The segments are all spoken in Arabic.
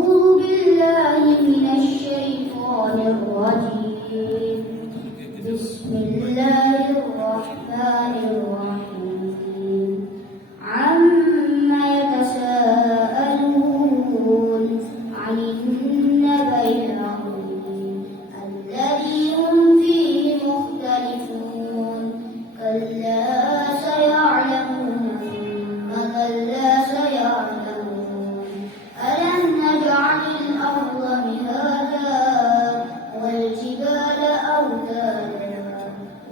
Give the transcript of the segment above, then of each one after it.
أعوذ بالله من الشيطان الرجيم. بسم الله الرحمن الرحيم. عما يتساءلون عن النبأ العظيم الذي هم فيه مختلفون. كلا سيعلمون ثم كلا سيعلمون. ألم نجعل الأرض مهادا والجبال أوتادا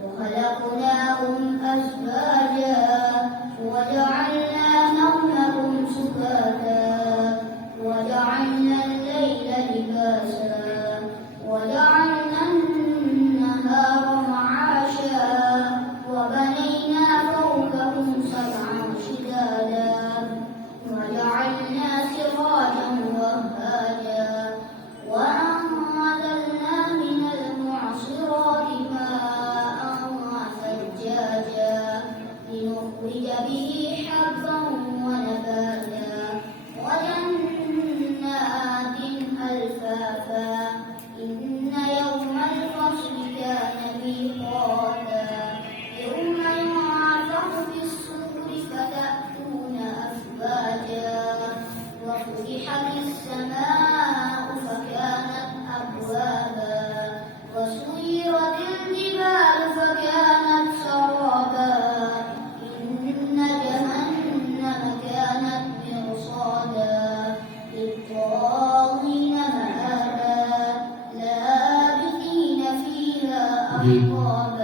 وخلقناهم أزواجا وجعلنا نومكم سباتا وجعلنا الليل لباسا وجعلنا النهار معاشا وبنينا فوقكم سبعا شدادا وجعلنا سراجا وهاجا وأنزلنا من المعصرات ماء ثجاجا لنخرج به حبا ونباتا وجنات ألفافا. إن يوم الفصل كان ميقاتا يوم ينفخ في الصور فتأتون أفواجا وفتحت السماء فكانت أبوابا وسيرت الجبال فكانت سرابا. إن جهنم كانت مرصادا للطاغين مآبا لابثين فيها أحقابا.